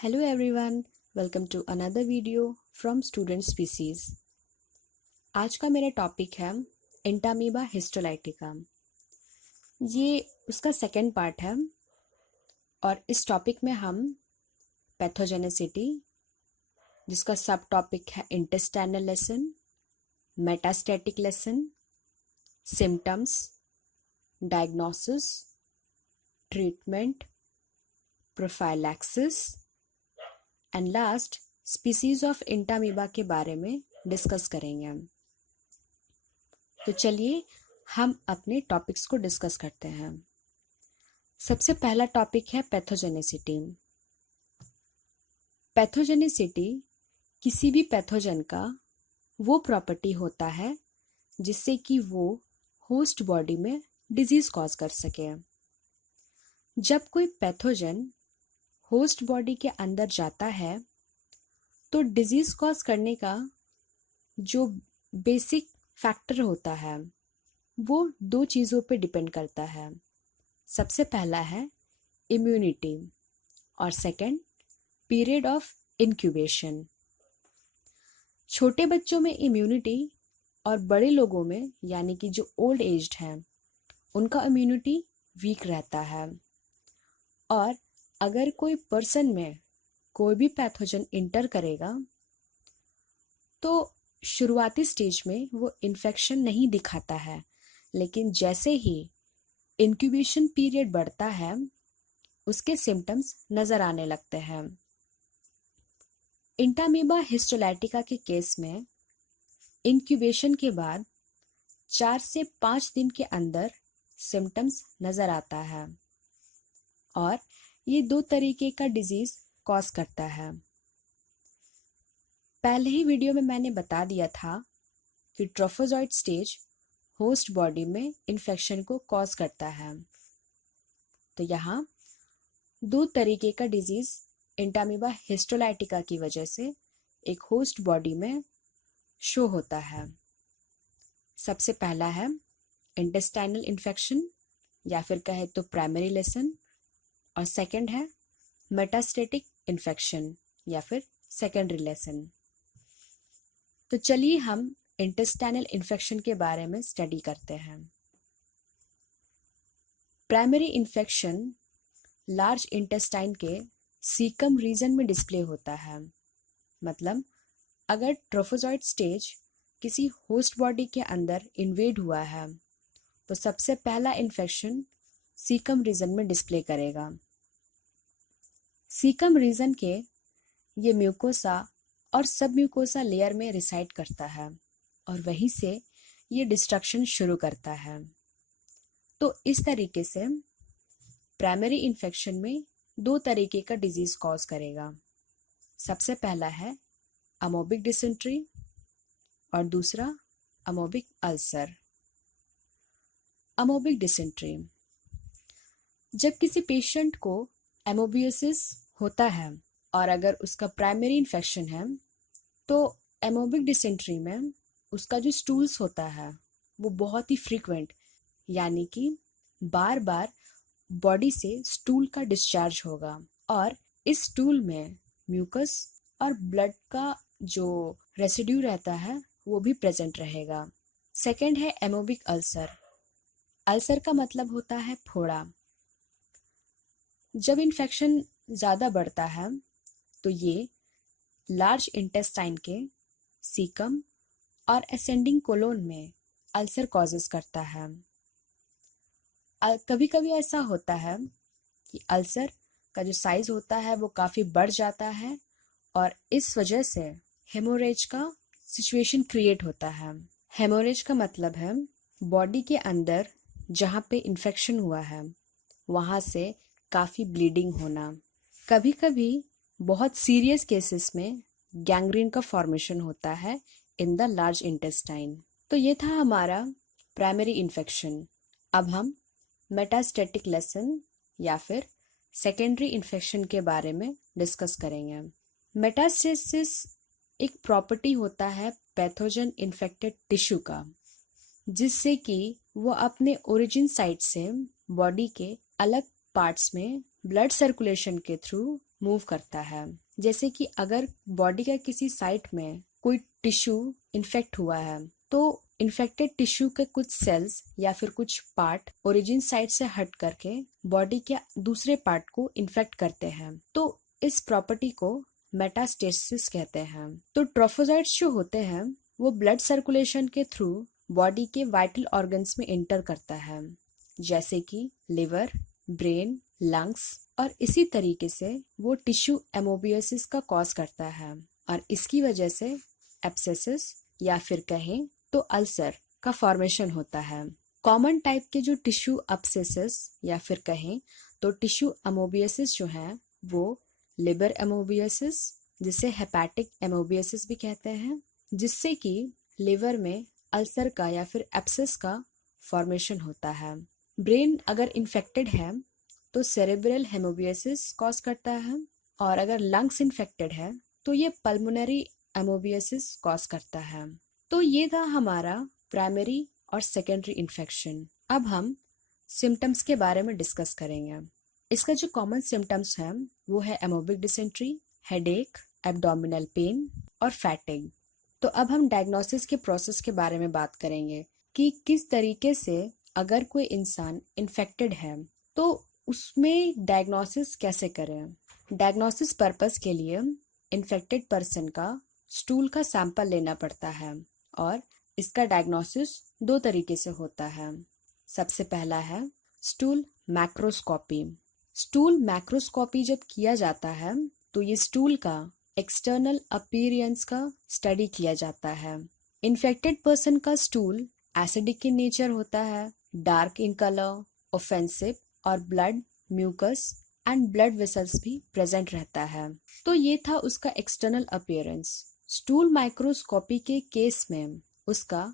Hello everyone, welcome to another video from Student Species। आज का मेरा टॉपिक है एंटामीबा हिस्टोलाइटिका। ये उसका सेकंड पार्ट है और इस टॉपिक में हम पैथोजेनेसिटी, जिसका सब टॉपिक है intestinal lesson, metastatic lesson, symptoms, diagnosis, treatment, prophylaxis and last species of Entamoeba के बारे में डिस्कस करेंगे हम। तो चलिए हम अपने टॉपिक्स को डिस्कस करते हैं। सबसे पहला टॉपिक है पैथोजेनेसिटी। पैथोजेनेसिटी किसी भी पैथोजन का वो प्रॉपर्टी होता है जिससे कि वो होस्ट बॉडी में डिजीज कॉज कर सके। जब कोई पैथोजन होस्ट बॉडी के अंदर जाता है तो डिजीज कॉज करने का जो बेसिक फैक्टर होता है वो दो चीज़ों पे डिपेंड करता है। सबसे पहला है इम्यूनिटी और सेकंड पीरियड ऑफ इंक्यूबेशन। छोटे बच्चों में इम्यूनिटी और बड़े लोगों में यानी कि जो ओल्ड एज्ड हैं उनका इम्यूनिटी वीक रहता है। और अगर कोई पर्सन में कोई भी पैथोजन इंटर करेगा तो शुरुआती स्टेज में वो इन्फेक्शन नहीं दिखाता है, लेकिन जैसे ही इंक्यूबेशन पीरियड बढ़ता है उसके सिम्टम्स नज़र आने लगते हैं। एंटामीबा हिस्टोलाइटिका के केस में इंक्यूबेशन के बाद 4 से 5 दिन के अंदर सिम्टम्स नज़र आता है और ये दो तरीके का डिजीज कॉज करता है। पहले ही वीडियो में मैंने बता दिया था कि ट्रोफोजॉइड स्टेज होस्ट बॉडी में इन्फेक्शन को कॉज करता है। तो यहाँ दो तरीके का डिजीज एंटामीबा हिस्टोलाइटिका की वजह से एक होस्ट बॉडी में शो होता है। सबसे पहला है इंटेस्टाइनल इन्फेक्शन या फिर कहे तो प्राइमरी लेसन, और सेकंड है मेटास्टेटिक इन्फेक्शन या फिर सेकेंडरी लेसन। तो चलिए हम इंटेस्टाइनल इन्फेक्शन के बारे में स्टडी करते हैं। प्राइमरी इन्फेक्शन लार्ज इंटेस्टाइन के सीकम रीजन में डिस्प्ले होता है। मतलब अगर ट्रोफोजॉइड स्टेज किसी होस्ट बॉडी के अंदर इन्वेड हुआ है तो सबसे पहला इन्फेक्शन सीकम रीजन में डिस्प्ले करेगा। सीकम रीजन के ये म्यूकोसा और सब म्यूकोसा लेयर में रिसाइड करता है और वहीं से ये डिस्ट्रक्शन शुरू करता है। तो इस तरीके से प्राइमरी इन्फेक्शन में दो तरीके का डिजीज कॉज करेगा। सबसे पहला है अमोबिक डिसेंट्री और दूसरा अमोबिक अल्सर। अमोबिक डिसेंट्री, जब किसी पेशेंट को एमोबियोसिस होता है और अगर उसका प्राइमरी इन्फेक्शन है तो एमोबिक डिसेंट्री में उसका जो स्टूल्स होता है वो बहुत ही फ्रीक्वेंट यानी कि बार बार बॉडी से स्टूल का डिस्चार्ज होगा और इस स्टूल में म्यूकस और ब्लड का जो रेसिड्यू रहता है वो भी प्रेजेंट रहेगा। सेकंड है एमोबिक अल्सर। अल्सर का मतलब होता है फोड़ा। जब इन्फेक्शन ज़्यादा बढ़ता है तो ये लार्ज इंटेस्टाइन के सीकम और असेंडिंग कोलोन में अल्सर कॉजेस करता है। कभी कभी ऐसा होता है कि अल्सर का जो साइज होता है वो काफ़ी बढ़ जाता है और इस वजह से हेमोरेज का सिचुएशन क्रिएट होता है। हेमोरेज का मतलब है बॉडी के अंदर जहाँ पे इन्फेक्शन हुआ है वहाँ से काफ़ी ब्लीडिंग होना। कभी कभी बहुत सीरियस केसेस में गैंग्रीन का फॉर्मेशन होता है इन द लार्ज इंटेस्टाइन। तो ये था हमारा प्राइमरी इन्फेक्शन। अब हम मेटास्टेटिक लेसन या फिर सेकेंडरी इन्फेक्शन के बारे में डिस्कस करेंगे। मेटास्टेसिस एक प्रॉपर्टी होता है पैथोजन इन्फेक्टेड टिश्यू का, जिससे कि वो अपने ओरिजिन साइट से बॉडी के अलग पार्ट्स में ब्लड सर्कुलेशन के थ्रू मूव करता है। जैसे कि अगर बॉडी का किसी साइट में कोई टिश्यू इन्फेक्ट हुआ है तो इन्फेक्टेड टिश्यू के कुछ सेल्स या फिर कुछ पार्ट ओरिजिन साइट से हट करके बॉडी के दूसरे पार्ट को इन्फेक्ट करते हैं, तो इस प्रॉपर्टी को मेटास्टेसिस कहते हैं। तो ट्रोफोजाइट्स जो होते हैं वो ब्लड सर्कुलेशन के थ्रू बॉडी के वाइटल ऑर्गन्स में एंटर करता है, जैसे कि लिवर, ब्रेन, लंग्स, और इसी तरीके से वो टिश्यू एमोबियोसिस का कॉज करता है और इसकी वजह से एब्सेसिस या फिर कहें तो अल्सर का फॉर्मेशन होता है। कॉमन टाइप के जो टिश्यू एब्सेसिस या फिर कहें तो टिश्यू एमोबियोसिस जो है वो लिवर एमोबियोसिस, जिसे हेपेटिक एमोबियोसिस भी कहते हैं, जिससे कि लिवर में अल्सर का या फिर एब्सेस का फॉर्मेशन होता है। ब्रेन अगर इन्फेक्टेड है तो सेरेब्रल हेमोबियोसिस कॉज करता है, और अगर लंग्स इन्फेक्टेड है तो ये पल्मोनरी एमोबियोसिस कॉज करता है। तो ये था हमारा प्राइमरी और सेकेंडरी इन्फेक्शन। अब हम सिम्टम्स के बारे में डिस्कस करेंगे। इसका जो कॉमन सिम्टम्स हैं वो है amoebic dysentery, headache, abdominal pain और फैटिग। तो अब हम डायग्नोसिस के प्रोसेस के बारे में बात करेंगे कि किस तरीके से अगर कोई इंसान इन्फेक्टेड है तो उसमें डायग्नोसिस कैसे करें। डायग्नोसिस पर्पस के लिए इन्फेक्टेड पर्सन का स्टूल का सैंपल लेना पड़ता है और इसका डायग्नोसिस 2 तरीके से होता है। सबसे पहला है स्टूल मैक्रोस्कोपी। स्टूल मैक्रोस्कोपी जब किया जाता है तो ये स्टूल का एक्सटर्नल अपीयरेंस का स्टडी किया जाता है। इन्फेक्टेड पर्सन का स्टूल एसिडिक इन नेचर होता है, डार्क इन कलर, ऑफेंसिव, और blood, mucus and blood vessels भी प्रेजेंट रहता है। तो ये था उसका एक्सटर्नल अपीयरेंस। स्टूल माइक्रोस्कोपी के केस में उसका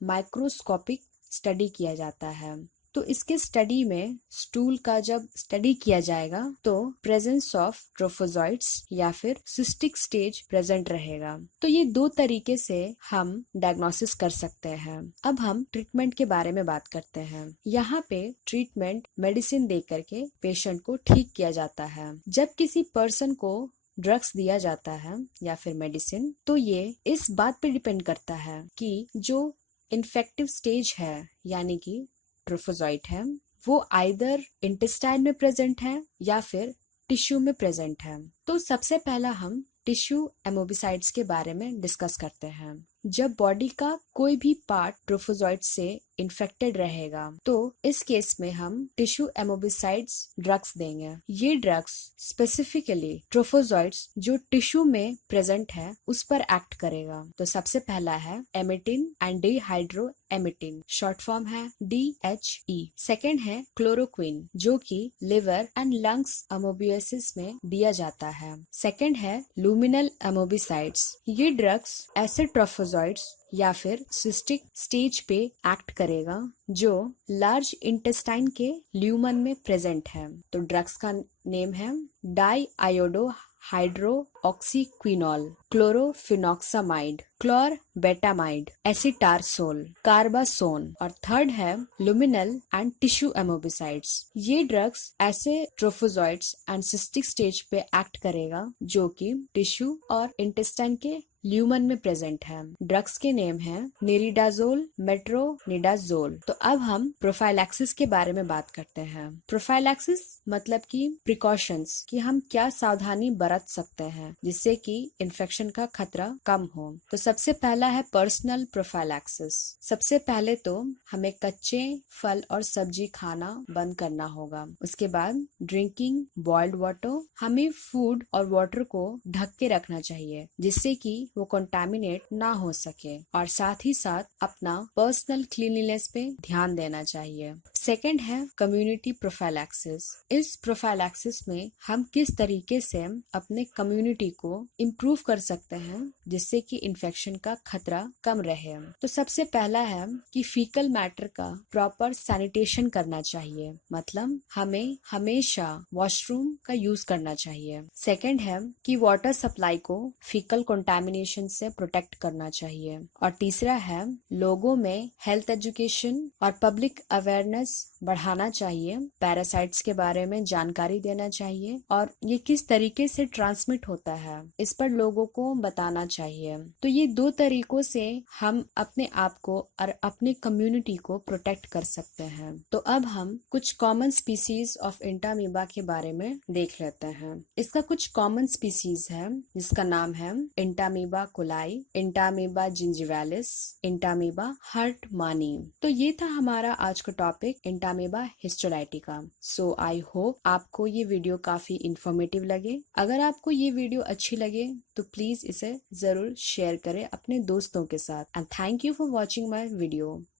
माइक्रोस्कोपिक स्टडी किया जाता है। तो इसके स्टडी में स्टूल का जब स्टडी किया जाएगा तो प्रेजेंस ऑफ ट्रोफोजॉइट्स या फिर सिस्टिक स्टेज प्रेजेंट रहेगा। तो ये 2 तरीके से हम डायग्नोसिस कर सकते हैं। अब हम ट्रीटमेंट के बारे में बात करते हैं। यहाँ पे ट्रीटमेंट मेडिसिन दे करके पेशेंट को ठीक किया जाता है। जब किसी पर्सन को ड्रग्स दिया जाता है या फिर मेडिसिन, तो ये इस बात पे डिपेंड करता है कि जो इन्फेक्टिव स्टेज है यानी कि ट्रोफोजॉइट है वो आइदर इंटेस्टाइन में प्रेजेंट है या फिर टिश्यू में प्रेजेंट है। तो सबसे पहला हम टिश्यू एमोबिसाइड्स के बारे में डिस्कस करते हैं। जब बॉडी का कोई भी पार्ट ट्रोफोजॉइट से इन्फेक्टेड रहेगा तो इस केस में हम टिश्यू एमोबिसाइड्स ड्रग्स देंगे। ये ड्रग्स स्पेसिफिकली ट्रोफोजॉइट्स जो टिश्यू में प्रेजेंट है उस पर एक्ट करेगा। तो सबसे पहला है एमिटिन एंड डिहाइड्रो एमिटिन, शॉर्ट फॉर्म है DHE। सेकेंड है क्लोरोक्विन जो कि लिवर एंड लंग्स एमोबियोसिस में दिया जाता है। सेकेंड है लुमिनल एमोबिसाइड्स। ये ड्रग्स ऐसे ट्रोफोजॉइट्स या फिर सिस्टिक स्टेज पे एक्ट करेगा जो लार्ज इंटेस्टाइन के ल्यूमन में प्रेजेंट है। तो ड्रग्स का नेम है डाई आयोडो हाइड्रो ऑक्सीक्विनोल, क्लोरोफिनॉक्सामाइड, क्लोरबेटामाइड, एसिटारसोल, कार्बासोन, और थर्ड है लुमिनल एंड टिश्यू एमोबिसाइड्स। ये ड्रग्स ऐसे ट्रोफोजॉइट्स एंड सिस्टिक स्टेज पे एक्ट करेगा जो कि टिश्यू और इंटेस्टाइन के ल्यूमन में प्रेजेंट है। ड्रग्स के नेम है निरिडाजोल, मेट्रोनिडाजोल। तो अब हम प्रोफाइलैक्सिस के बारे में बात करते हैं। प्रोफाइलैक्सिस मतलब कि प्रिकॉशंस, कि हम क्या सावधानी बरत सकते हैं जिससे कि इन्फेक्शन का खतरा कम हो। तो सबसे पहला है पर्सनल प्रोफाइलैक्सिस। सबसे पहले तो हमें कच्चे फल और सब्जी खाना बंद करना होगा। उसके बाद ड्रिंकिंग बॉइल्ड वाटर, हमें फूड और वाटर को ढक के रखना चाहिए जिससे कि वो कंटामिनेट ना हो सके, और साथ ही साथ अपना पर्सनल क्लीनलीनेस पे ध्यान देना चाहिए। सेकंड है कम्युनिटी प्रोफाइलैक्सिस। इस प्रोफाइलैक्सिस में हम किस तरीके से अपने कम्युनिटी को इम्प्रूव कर सकते हैं जिससे कि इन्फेक्शन का खतरा कम रहे। तो सबसे पहला है कि फीकल मैटर का प्रॉपर सैनिटेशन करना चाहिए, मतलब हमें हमेशा वॉशरूम का यूज करना चाहिए। सेकंड है कि वाटर सप्लाई को फीकल कंटामिनेशन कंटामिनेशन से प्रोटेक्ट करना चाहिए। और तीसरा है लोगों में हेल्थ एजुकेशन और पब्लिक अवेयरनेस बढ़ाना चाहिए, पैरासाइट्स के बारे में जानकारी देना चाहिए और ये किस तरीके से ट्रांसमिट होता है इस पर लोगों को बताना चाहिए। तो ये 2 तरीकों से हम अपने आप को और अपने कम्युनिटी को प्रोटेक्ट कर सकते हैं। तो अब हम कुछ कॉमन स्पीसीज ऑफ इंटामीबा के बारे में देख लेते हैं। इसका कुछ कॉमन स्पीसीज है जिसका नाम है Entamoeba coli, Entamoeba gingivalis, Entamoeba हर्टमानी। तो ये था हमारा आज का topic Entamoeba histolytica. So I hope आपको ये वीडियो काफी इंफॉर्मेटिव लगे। अगर आपको ये वीडियो अच्छी लगे तो प्लीज इसे जरूर शेयर करें अपने दोस्तों के साथ। And thank you for watching my video.